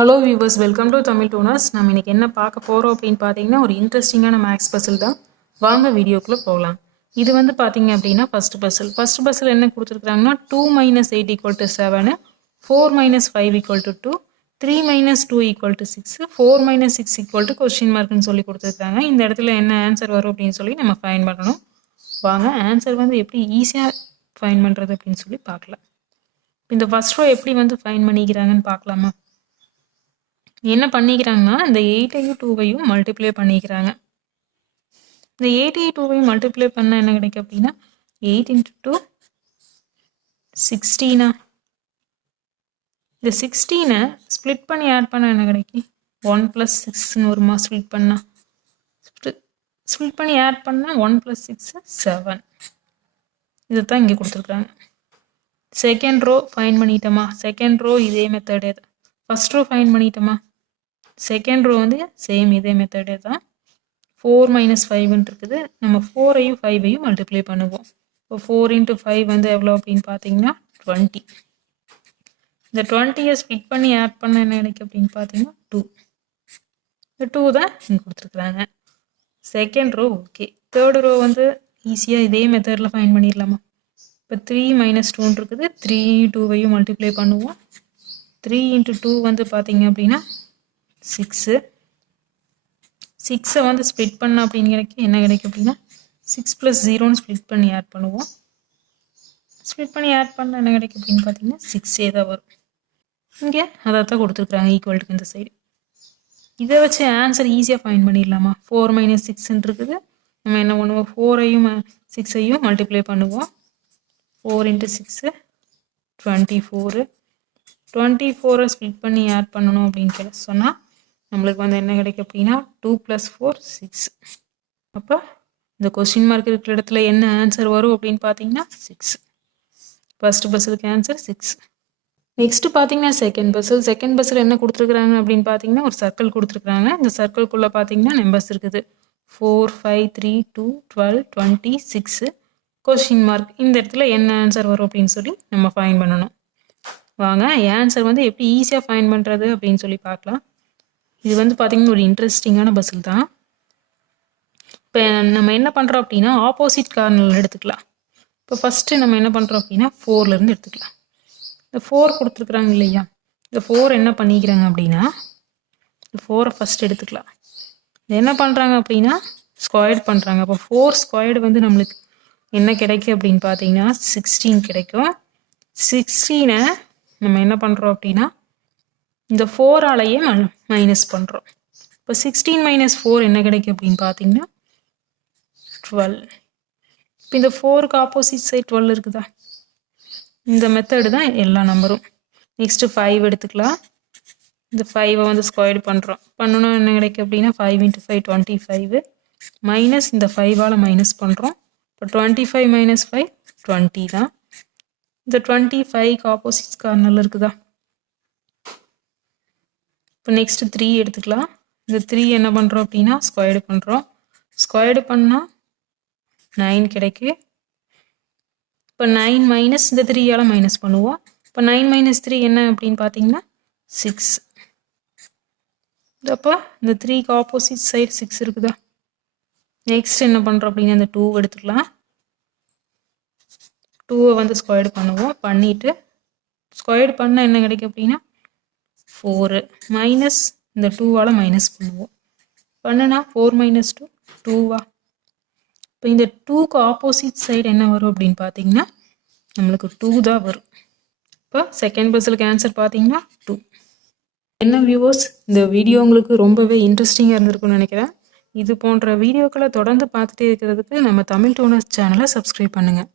Hello viewers, welcome to Tamil Tooners. நம்ம இன்னைக்கு என்ன பார்க்க போகிறோம் அப்படின்னு பார்த்தீங்கன்னா, ஒரு இன்ட்ரெஸ்டிங்கான மேக்ஸ் பசில் தான். வாங்க வீடியோக்குள்ளே போகலாம். இது வந்து பார்த்தீங்க அப்படின்னா ஃபர்ஸ்ட் பசில் என்ன கொடுத்துருக்காங்கன்னா 2 - 8 = 7, 4 - 5 = 2, 3 - 2 = 6, 4 - 6 = கொஸ்டின் மார்க்னு சொல்லி கொடுத்துருக்காங்க. இந்த இடத்துல என்ன ஆன்சர் வரும் அப்படின்னு சொல்லி நம்ம ஃபைண்ட் பண்ணணும். வாங்க ஆன்சர் வந்து எப்படி ஈஸியாக ஃபைண்ட் பண்ணுறது அப்படின்னு சொல்லி பார்க்கலாம். இந்த ஃபர்ஸ்ட் ரோ எப்படி வந்து ஃபைண்ட் பண்ணிக்கிறாங்கன்னு பார்க்கலாமா? என்ன பண்ணிக்கிறாங்கன்னா, இந்த 8ஐயும் 2ஐயும் மல்டிப்ளை பண்ணிக்கிறாங்க. இந்த 8ஐயும் 2ஐயும் மல்டிப்ளை பண்ணால் என்ன கிடைக்கும் அப்படின்னா 8 × 2 16. இந்த 16 ஸ்ப்ளிட் பண்ணி ஆட் பண்ணால் என்ன கிடைக்கும்? 1 + 6ன்னு வருமா? ஸ்ப்ளிட் பண்ணி ஆட் பண்ணால் 1 + 6 7. இதை தான் இங்கே கொடுத்துருக்குறாங்க. செகண்ட் ரோ ஃபைண்ட் பண்ணிட்டோமா? செகண்ட் ரோ இதே மெத்தடே தான். ஃபர்ஸ்ட் ரோ ஃபைண்ட் பண்ணிட்டோமா? செகண்ட் ரோ வந்து சேம் இதே மெத்தடே தான். 4 - 5ன்னு இருக்குது. நம்ம 4ஐயும் 5ஐயும் மல்டிப்ளை பண்ணுவோம். இப்போ 4 × 5 வந்து எவ்வளோ அப்படின்னு பார்த்தீங்கன்னா 20. இந்த 20ஐ ஸ்ப்ளிட் பண்ணி ஆட் பண்ண என்ன கிடைக்கும் அப்படின்னு பார்த்தீங்கன்னா 2. இந்த 2 தான் இங்கே கொடுத்துருக்குறாங்க. Second row okay. Third row வந்து ஈஸியாக இதே மெத்தடில் ஃபைண்ட் பண்ணிடலாமா? இப்போ 3 - 2ன்னு இருக்குது. 3ஐயும் 2ஐயும் மல்டிப்ளை பண்ணுவோம். 3 × 2 வந்து பார்த்தீங்க அப்படின்னா 6. 6ஐ வந்து ஸ்ப்ளிட் பண்ண அப்படின்னு கிடைக்கும். என்ன கிடைக்கும் அப்படின்னா 6 + 0ன்னு ஸ்ப்ளிட் பண்ணி ஆட் பண்ணுவோம். ஸ்ப்ளிட் பண்ணி ஆட் பண்ண என்ன கிடைக்கும் அப்படின்னு பார்த்தீங்கன்னா 6ஏ தான் வரும். இங்கே அதை தான் கொடுத்துருக்குறாங்க ஈக்குவல்ட்டுக்கு இந்த சைடு. இதை வச்சு ஆன்சர் ஈஸியாக ஃபைண்ட் பண்ணிடலாமா? 4 - 6ன்னு இருக்குது. நம்ம என்ன பண்ணுவோம்? 4ஐயும் 6ஐயும் மல்டிப்ளை பண்ணுவோம். 4 × 6 24. 24ஐ ஸ்ப்ளிட் பண்ணி ஆட் பண்ணணும் அப்படின்னு சொன்னால் நம்மளுக்கு வந்து என்ன கிடைக்கும் அப்படின்னா 2 + 4 6. அப்போ இந்த கொஸ்டின் மார்க் இருக்கிற இடத்துல என்ன ஆன்சர் வரும் அப்படின்னு பார்த்தீங்கன்னா 6. ஃபர்ஸ்ட் பஸ்ஸுக்கு ஆன்சர் 6. நெக்ஸ்ட் பார்த்தீங்கன்னா செகண்ட் பஸ்ஸில் என்ன கொடுத்துருக்குறாங்க அப்படின்னு பார்த்தீங்கன்னா ஒரு சர்க்கிள் கொடுத்துருக்குறாங்க. இந்த சர்க்கிள்குள்ளே பார்த்தீங்கன்னா நம்பர்ஸ் இருக்குது. 4 5 3 2 12 20 6 கொஸ்டின் மார்க். இந்த இடத்துல என்ன ஆன்சர் வரும் அப்படின்னு சொல்லி நம்ம ஃபைண்ட் பண்ணணும். வாங்க ஆன்சர் வந்து எப்படி ஈஸியாக ஃபைண்ட் பண்ணுறது அப்படின்னு சொல்லி பார்க்கலாம். இது வந்து பார்த்தீங்கன்னா ஒரு இன்ட்ரெஸ்டிங்கான பசில் தான். இப்போ நம்ம என்ன பண்ணுறோம் அப்படின்னா ஆப்போசிட் கார்னரில் எடுத்துக்கலாம். இப்போ ஃபஸ்ட்டு நம்ம என்ன பண்ணுறோம் அப்படின்னா 4லேருந்து எடுத்துக்கலாம். இந்த 4 கொடுத்துருக்குறாங்க இல்லையா? இந்த 4 என்ன பண்ணிக்கிறாங்க அப்படின்னா இந்த 4ஐ ஃபஸ்ட் எடுத்துக்கலாம். இது என்ன பண்ணுறாங்க அப்படின்னா ஸ்கொயர்ட் பண்ணுறாங்க. அப்போ 4 ஸ்கொயர்டு வந்து நம்மளுக்கு என்ன கிடைக்கும் அப்படின்னு பார்த்தீங்கன்னா 16 கிடைக்கும். 16ஐ நம்ம என்ன பண்ணுறோம் அப்படின்னா இந்த 4ஆலேயே மைனஸ் பண்ணுறோம். இப்போ 16 - 4 என்ன கிடைக்கும் அப்படின்னு பார்த்தீங்கன்னா 12. இப்போ இந்த 4க்கு ஆப்போசிட் சைட் 12 இருக்குதா? இந்த மெத்தடு தான் எல்லா நம்பரும். நெக்ஸ்ட்டு 5 எடுத்துக்கலாம். இந்த 5ஐ வந்து ஸ்கொயர்டு பண்ணுறோம். பண்ணணும் என்ன கிடைக்கும் அப்படின்னா 5 × 5 25 மைனஸ் இந்த 5ஆல் மைனஸ் பண்ணுறோம். இப்போ 25 - 5 20 தான். இந்த 25க்கு ஆப்போசிட் கார்னரில் இருக்குதா? இப்போ நெக்ஸ்ட்டு 3 எடுத்துக்கலாம். இந்த 3 என்ன பண்ணுறோம் அப்படின்னா ஸ்கொயர்டு பண்ணுறோம். ஸ்கொயர்டு பண்ணால் 9 கிடைக்கு. இப்போ 9 மைனஸ் இந்த 3ஆல் மைனஸ் பண்ணுவோம். இப்போ 9 - 3 என்ன அப்படின்னு பார்த்தீங்கன்னா 6. அப்போ இந்த 3க்கு ஆப்போசிட் சைடு 6 இருக்குதா? நெக்ஸ்ட் என்ன பண்ணுறோம் அப்படின்னா இந்த 2 எடுத்துக்கலாம். 2ஐ வந்து ஸ்கொயர்டு பண்ணுவோம். பண்ணிவிட்டு ஸ்கொயர்டு பண்ணால் என்ன கிடைக்கும் அப்படின்னா 4 மைனஸ் இந்த 2ஆல் மைனஸ் பண்ணுவோம். பண்ணுனா 4 - 2 2வா? இப்போ இந்த 2க்கு ஆப்போசிட் சைடு என்ன வரும் அப்படின்னு பார்த்தீங்கன்னா நம்மளுக்கு 2 தான் வரும். இப்போ செகண்ட் பஸ்ஸுக்கு ஆன்சர் பார்த்தீங்கன்னா 2. என்ன வியூவர்ஸ், இந்த வீடியோ உங்களுக்கு ரொம்பவே இன்ட்ரெஸ்டிங்காக இருந்திருக்குன்னு நினைக்கிறேன். இது போன்ற வீடியோக்களை தொடர்ந்து பார்த்துட்டே இருக்கிறதுக்கு நம்ம தமிழ் டூனர்ஸ் சேனலை சப்ஸ்கிரைப் பண்ணுங்கள்.